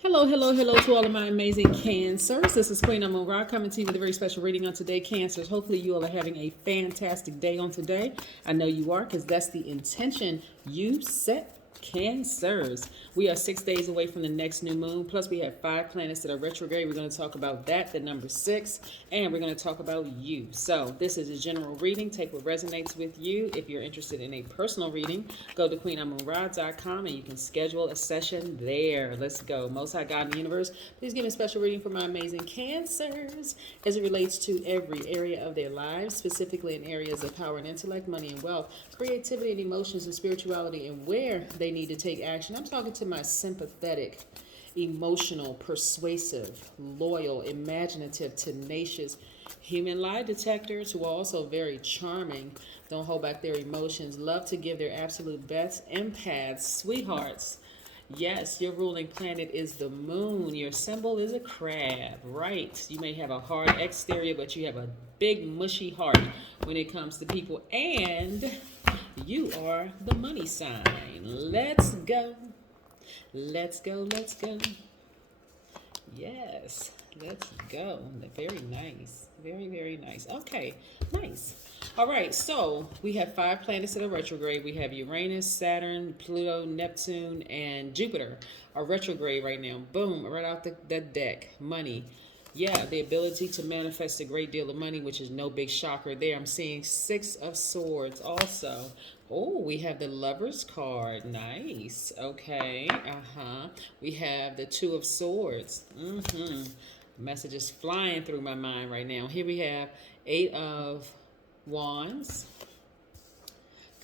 Hello, hello, hello to all of my amazing Cancers. This is Queen Amun Ra coming to you with a very special reading on today, Cancers. Hopefully, you all are having a fantastic day on today. I know you are because that's the intention you set. Cancers. We are 6 days away from the next new moon. Plus, we have 5 planets that are retrograde. We're going to talk about that, the number 6, and we're going to talk about you. So, this is a general reading. Take what resonates with you. If you're interested in a personal reading, go to queenamunra.com and you can schedule a session there. Let's go. Most High God in the universe, please give me a special reading for my amazing Cancers as it relates to every area of their lives, specifically in areas of power and intellect, money and wealth, creativity and emotions and spirituality, and where they need to take action. I'm talking to my sympathetic, emotional, persuasive, loyal, imaginative, tenacious human lie detectors who are also very charming, don't hold back their emotions, love to give their absolute best, empaths, sweethearts. Yes, your ruling planet is the moon. Your symbol is a crab, right? You may have a hard exterior, but you have a big, mushy heart when it comes to people. And you are the money sign. Let's go. Let's go. Let's go. Yes, let's go. Very nice. Very, very nice. Okay, nice. All right, so we have 5 planets that are retrograde. We have Uranus, Saturn, Pluto, Neptune, and Jupiter are retrograde right now. Boom, right out the deck. Money. Yeah, the ability to manifest a great deal of money, which is no big shocker there. I'm seeing 6 of Swords also. Oh, we have the Lover's card. Nice. Okay. We have the 2 of Swords. Messages flying through my mind right now. Here we have 8 of Wands.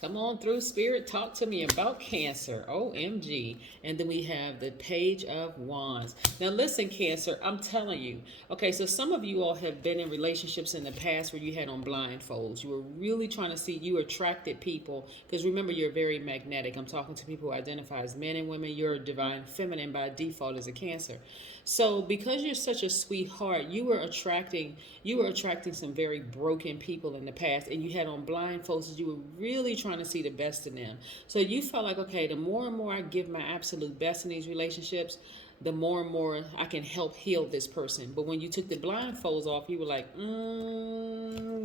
Come on through, Spirit. Talk to me about Cancer. OMG. And then we have the Page of Wands. Now, listen, Cancer, I'm telling you. Okay, so some of you all have been in relationships in the past where you had on blindfolds. You were really trying to see, you attracted people. Because remember, you're very magnetic. I'm talking to people who identify as men and women. You're divine feminine by default as a Cancer. So because you're such a sweetheart, you were attracting some very broken people in the past, and you had on blindfolds. You were really trying to see the best in them. So you felt like, okay, the more and more I give my absolute best in these relationships, the more and more I can help heal this person. But when you took the blindfolds off, you were like,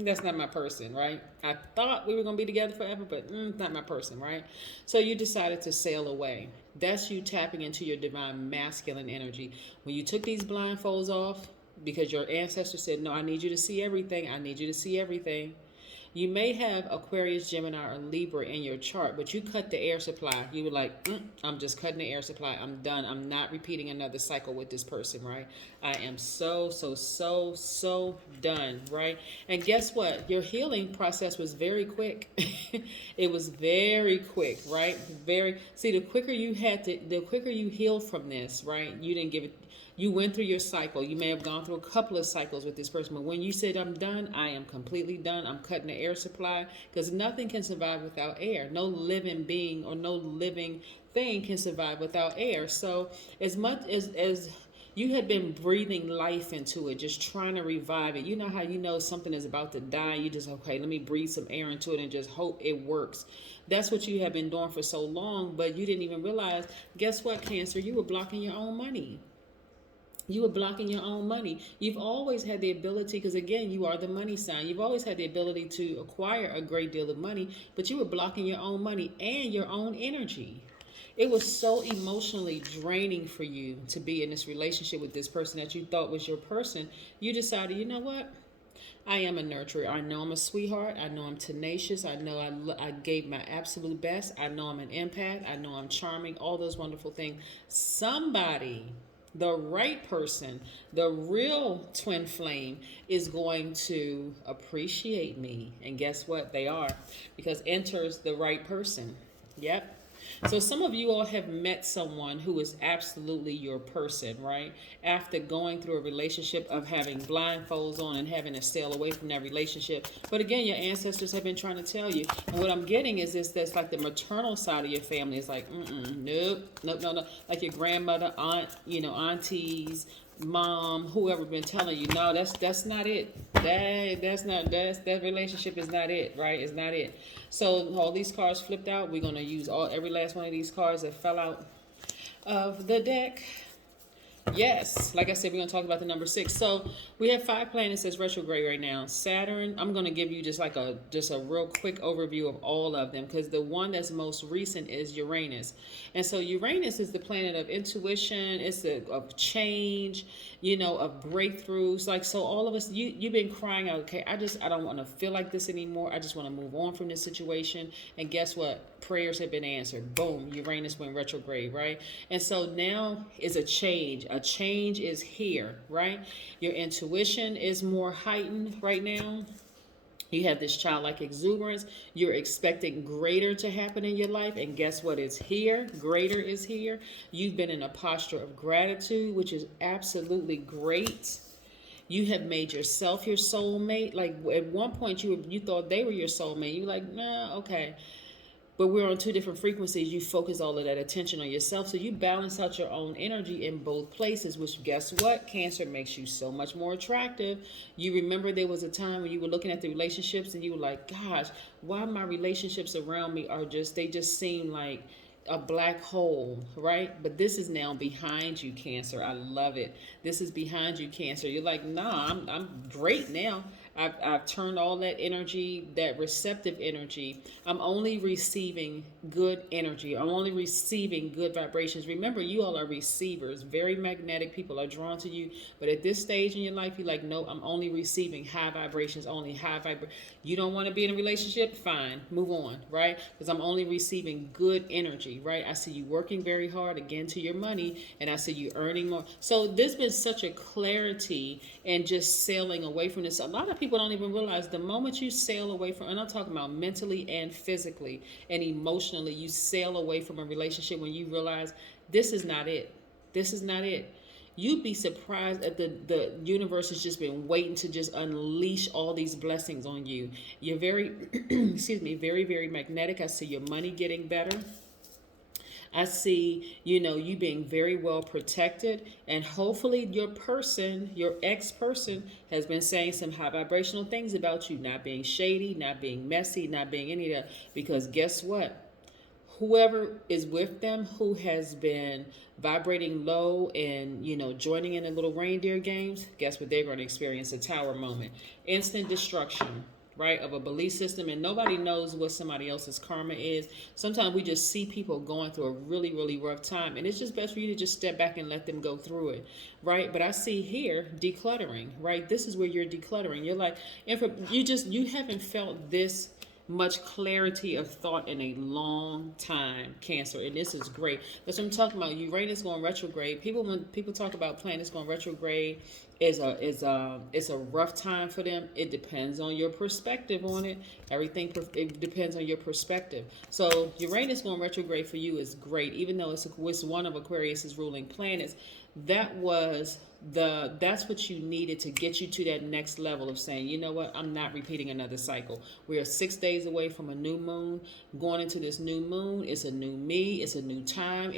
that's not my person, right? I thought we were going to be together forever, but not my person, right? So you decided to sail away. That's you tapping into your divine masculine energy. When you took these blindfolds off, because your ancestors said, no, I need you to see everything. I need you to see everything. You may have Aquarius, Gemini, or Libra in your chart, but you cut the air supply. You were like, I'm just cutting the air supply. I'm done. I'm not repeating another cycle with this person, right? I am so done, right? And guess what? Your healing process was very quick. It was very quick, right? See, the quicker you heal from this, right? You didn't give it. You went through your cycle. You may have gone through a couple of cycles with this person, but when you said, I'm done, I am completely done. I'm cutting the air supply, because nothing can survive without air. No living being or no living thing can survive without air. So as much as you had been breathing life into it, just trying to revive it. You know how you know something is about to die? You just, okay, let me breathe some air into it and just hope it works. That's what you have been doing for so long, but you didn't even realize, guess what, Cancer? You were blocking your own money. You were blocking your own money. You've always had the ability, because again, you are the money sign. You've always had the ability to acquire a great deal of money, but you were blocking your own money and your own energy. It was so emotionally draining for you to be in this relationship with this person that you thought was your person. You decided, you know what? I am a nurturer. I know I'm a sweetheart. I know I'm tenacious. I know I gave my absolute best. I know I'm an empath. I know I'm charming. All those wonderful things. Somebody, the right person, the real twin flame, is going to appreciate me. And guess what? They are, because enters the right person. Yep. So some of you all have met someone who is absolutely your person, right? After going through a relationship of having blindfolds on and having to sail away from that relationship. But again, your ancestors have been trying to tell you. And what I'm getting is this, that's like the maternal side of your family is like, nope, nope, no. Like your grandmother, aunt, aunties, mom, whoever been telling you, no, that's not it. That relationship is not it, right? It's not it. So all these cards flipped out. We're gonna use every last one of these cards that fell out of the deck. Yes, like I said, we're going to talk about the number 6. So we have 5 planets that's retrograde right now. Saturn, I'm going to give you just a real quick overview of all of them, because the one that's most recent is Uranus. And so Uranus is the planet of intuition, it's of change, of breakthroughs. Like, so all of us, you've been crying out, okay, I don't want to feel like this anymore. I just want to move on from this situation. And guess what? Prayers have been answered. Boom, Uranus went retrograde, right? And so now is a change. A change is here, right? Your intuition is more heightened right now. You have this childlike exuberance. You're expecting greater to happen in your life. And guess what? It's here. Greater is here. You've been in a posture of gratitude, which is absolutely great. You have made yourself your soulmate. Like, at one point you thought they were your soulmate. You were like, nah, okay. But we're on 2 different frequencies. You focus all of that attention on yourself. So you balance out your own energy in both places, which, guess what? Cancer makes you so much more attractive. You remember there was a time when you were looking at the relationships and you were like, gosh, why my relationships around me they just seem like a black hole, right? But this is now behind you, Cancer. I love it. This is behind you, Cancer. You're like, nah, I'm great now. I've turned all that energy, that receptive energy. I'm only receiving good energy. I'm only receiving good vibrations. Remember, you all are receivers. Very magnetic people are drawn to you. But at this stage in your life, you're like, no, I'm only receiving high vibrations, only high vibrations. You don't want to be in a relationship? Fine. Move on, right? Because I'm only receiving good energy, right? I see you working very hard, again, to your money, and I see you earning more. So there's been such a clarity and just sailing away from this. A lot of people don't even realize the moment you sail away from, and I'm talking about mentally and physically and emotionally, you sail away from a relationship when you realize this is not it. This is not it. You'd be surprised at the universe has just been waiting to just unleash all these blessings on you. You're very, excuse me, very, very magnetic. I see your money getting better. I see, you being very well protected, and hopefully your ex-person has been saying some high vibrational things about you, not being shady, not being messy, not being any of that, because guess what? Whoever is with them who has been vibrating low and, joining in the little reindeer games, guess what? They're going to experience a tower moment. Instant destruction, right, of a belief system, and nobody knows what somebody else's karma is. Sometimes we just see people going through a really, really rough time, and it's just best for you to just step back and let them go through it, right? But I see here decluttering, right? This is where you're decluttering. You're like, you haven't felt this much clarity of thought in a long time, Cancer, and this is great. That's what I'm talking about. Uranus going retrograde. When people talk about planets going retrograde, it's a rough time for them. It depends on your perspective on it. It depends on your perspective. So Uranus going retrograde for you is great, even though it's one of Aquarius's ruling planets. That's what you needed to get you to that next level of saying, you know what, I'm not repeating another cycle. We are 6 days away from a new moon. Going into this new moon, it's a new me, it's a new time,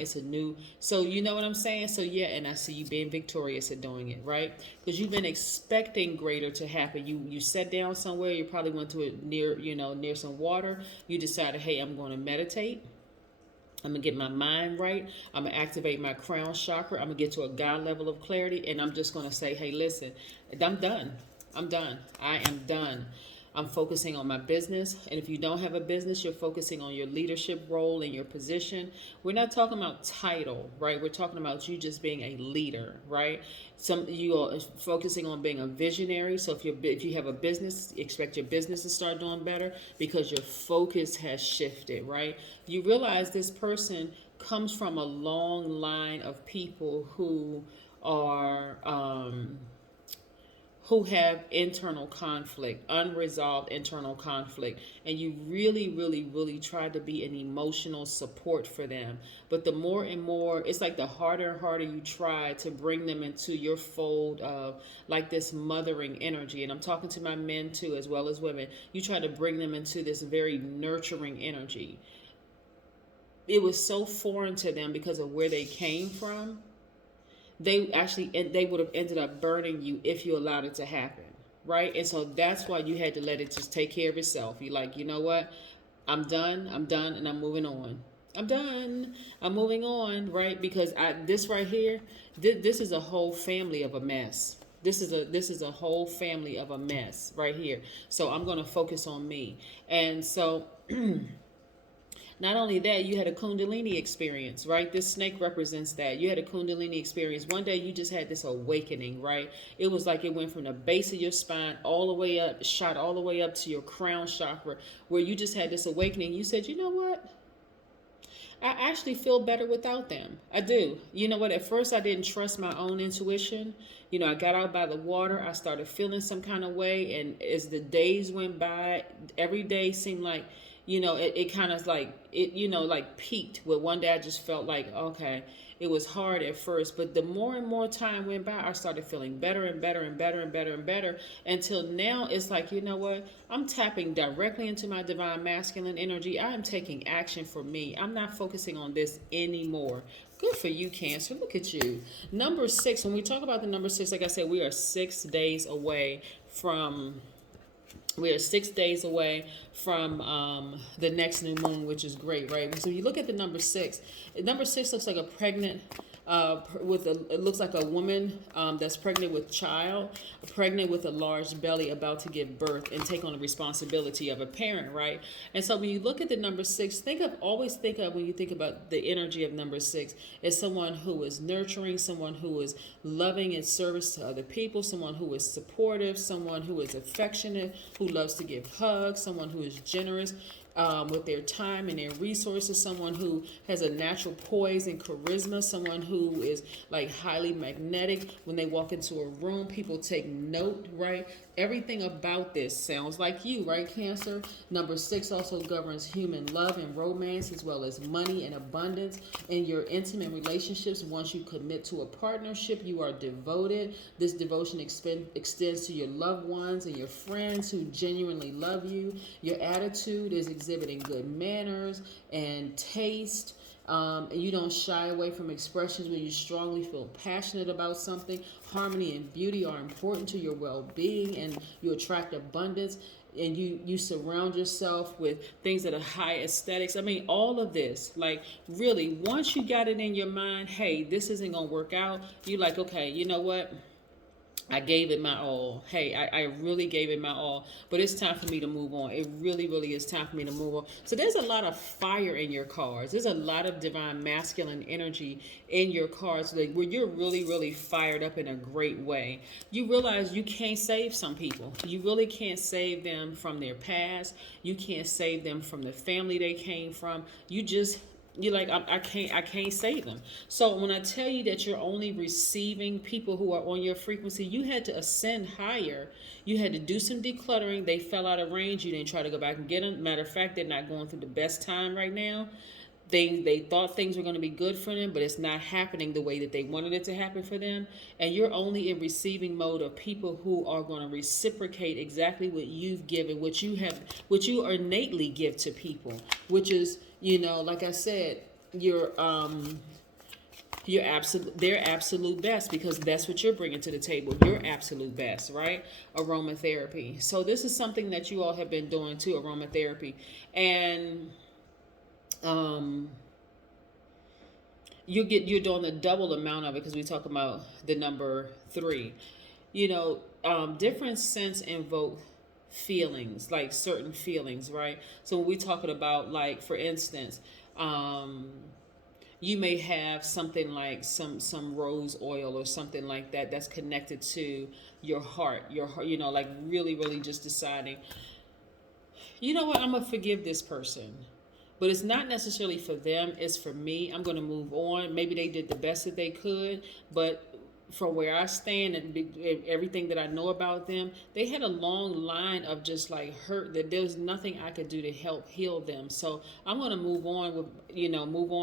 so you know what I'm saying? So yeah, and I see you being victorious at doing it, right? Because you've been expecting greater to happen. You sat down somewhere, you probably went to it near some water. You decided, hey, I'm going to meditate. I'm going to get my mind right. I'm going to activate my crown chakra. I'm going to get to a God level of clarity. And I'm just going to say, hey, listen, I'm done. I'm done. I am done. I'm focusing on my business. And if you don't have a business, you're focusing on your leadership role and your position. We're not talking about title, right? We're talking about you just being a leader, right? You are focusing on being a visionary. So if you have a business, expect your business to start doing better because your focus has shifted, right? You realize this person comes from a long line of people who are who have internal conflict, unresolved internal conflict, and you really, really, really try to be an emotional support for them. But the more and more, it's like the harder and harder you try to bring them into your fold of like this mothering energy. And I'm talking to my men too, as well as women. You try to bring them into this very nurturing energy. It was so foreign to them because of where they came from. They would have ended up burning you if you allowed it to happen, right? And so that's why you had to let it just take care of itself. You're like, you know what? I'm done, and I'm moving on. I'm done. I'm moving on, right? Because this right here, this is a whole family of a mess. This is a whole family of a mess right here. So I'm going to focus on me. And so not only that, you had a Kundalini experience, right? This snake represents that. You had a Kundalini experience. One day you just had this awakening, right? It was like it went from the base of your spine all the way up, shot all the way up to your crown chakra, where you just had this awakening. You said, you know what? I actually feel better without them. I do. You know what? At first, I didn't trust my own intuition. I got out by the water. I started feeling some kind of way. And as the days went by, every day seemed like, it kind of like, like peaked. Where one day I just felt like, okay, it was hard at first. But the more and more time went by, I started feeling better and better and better and better and better. Until now, it's like, you know what? I'm tapping directly into my divine masculine energy. I am taking action for me. I'm not focusing on this anymore. Good for you, Cancer. Look at you. Number 6, when we talk about the number 6, like I said, we are 6 days away from the next new moon, which is great, right? So you look at the number 6. Number 6 looks like a pregnant, it looks like a woman that's pregnant with child, pregnant with a large belly, about to give birth and take on the responsibility of a parent, right? And so when you look at the number 6, always think of when you think about the energy of number 6 as someone who is nurturing, someone who is loving in service to other people, someone who is supportive, someone who is affectionate, who loves to give hugs, someone who is generous with their time and their resources, someone who has a natural poise and charisma, someone who is like highly magnetic. When they walk into a room, people take note, right? Everything about this sounds like you, right, Cancer? Number 6 also governs human love and romance, as well as money and abundance. In your intimate relationships, once you commit to a partnership, you are devoted. This devotion extends to your loved ones and your friends who genuinely love you. Your attitude is exhibiting good manners and taste. And you don't shy away from expressions when you strongly feel passionate about something. Harmony and beauty are important to your well-being, and you attract abundance, and you surround yourself with things that are high aesthetics. I mean, all of this, like, really, once you got it in your mind, hey, this isn't gonna work out, you're like, okay, you know what, I gave it my all. Hey, I really gave it my all. But it's time for me to move on. It really, really is time for me to move on. So there's a lot of fire in your cards. There's a lot of divine masculine energy in your cards, like, where you're really, really fired up in a great way. You realize you can't save some people. You really can't save them from their past. You can't save them from the family they came from. You're like, I can't save them. So when I tell you that you're only receiving people who are on your frequency, you had to ascend higher. You had to do some decluttering. They fell out of range. You didn't try to go back and get them. Matter of fact, they're not going through the best time right now. They thought things were going to be good for them, but it's not happening the way that they wanted it to happen for them. And you're only in receiving mode of people who are going to reciprocate exactly what you've given, what you innately give to people, which is, like I said, their absolute best, because that's what you're bringing to the table. Your absolute best, right? Aromatherapy. So this is something that you all have been doing too, aromatherapy. And you're doing the double amount of it, because we talk about the number 3. Different scents invoke feelings, like certain feelings, right? So when we're talking about, like, for instance, you may have something like some rose oil or something like that that's connected to your heart, like really, really just deciding, you know what, I'm gonna forgive this person. But it's not necessarily for them, it's for me. I'm going to move on. Maybe they did the best that they could, but from where I stand and everything that I know about them, they had a long line of just like hurt that there was nothing I could do to help heal them. So I'm going to move on.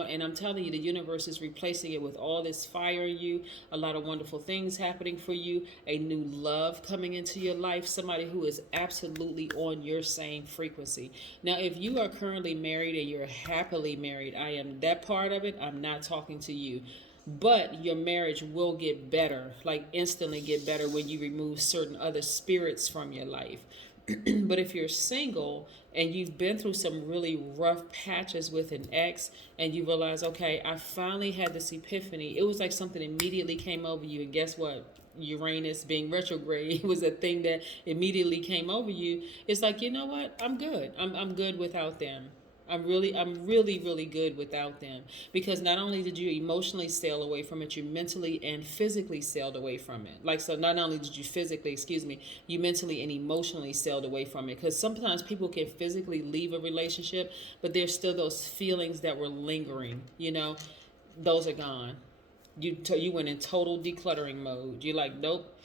And I'm telling you, the universe is replacing it with all this fire in you, a lot of wonderful things happening for you, a new love coming into your life, somebody who is absolutely on your same frequency. Now, if you are currently married and you're happily married, I am that part of it. I'm not talking to you. But your marriage will get better, like instantly get better, when you remove certain other spirits from your life. But if you're single and you've been through some really rough patches with an ex and you realize, okay, I finally had this epiphany. It was like something immediately came over you. And guess what? Uranus being retrograde was a thing that immediately came over you. It's like, you know what? I'm good. I'm good without them. I'm really good without them, because not only did you emotionally sail away from it, you mentally and physically sailed away from it. Like, so not only did you physically, excuse me, you mentally and emotionally sailed away from it. Because sometimes people can physically leave a relationship, but there's still those feelings that were lingering, those are gone. You went in total decluttering mode. You're like, nope,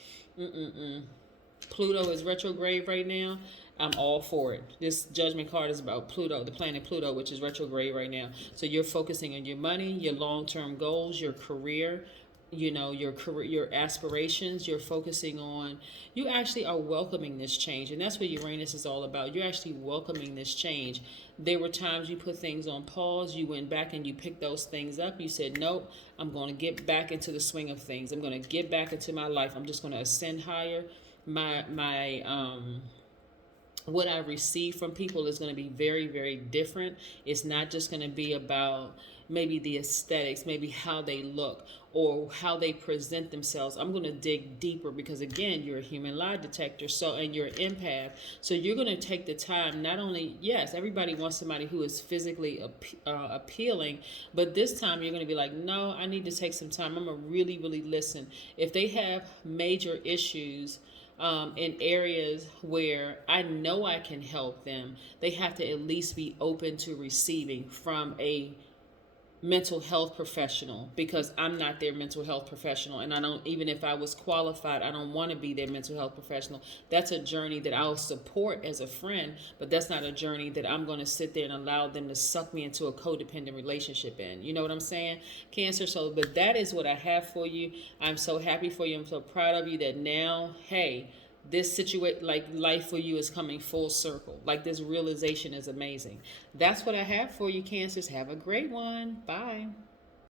Pluto is retrograde right now. I'm all for it. This judgment card is about Pluto, the planet Pluto, which is retrograde right now. So you're focusing on your money, your long-term goals, your career, your career, your aspirations. You're focusing on, you actually are welcoming this change. And that's what Uranus is all about. You're actually welcoming this change. There were times you put things on pause. You went back and you picked those things up. You said, nope, I'm going to get back into the swing of things. I'm going to get back into my life. I'm just going to ascend higher. My what I receive from people is going to be very, very different. It's not just going to be about maybe the aesthetics, maybe how they look or how they present themselves. I'm going to dig deeper because, again, you're a human lie detector, and you're an empath. So you're going to take the time, not only, yes, everybody wants somebody who is physically appealing, but this time you're going to be like, no, I need to take some time. I'm going to really, really listen. If they have major issues, in areas where I know I can help them, they have to at least be open to receiving from a mental health professional, because I'm not their mental health professional, and I don't, even if I was qualified, I don't want to be their mental health professional. That's a journey that I'll support as a friend, but that's not a journey that I'm going to sit there and allow them to suck me into a codependent relationship in. You know what I'm saying, Cancer? So, but that is what I have for you. I'm so happy for you. I'm so proud of you that now, hey, this situation, like life for you, is coming full circle. Like, this realization is amazing. That's what I have for you, Cancers. Have a great one. Bye.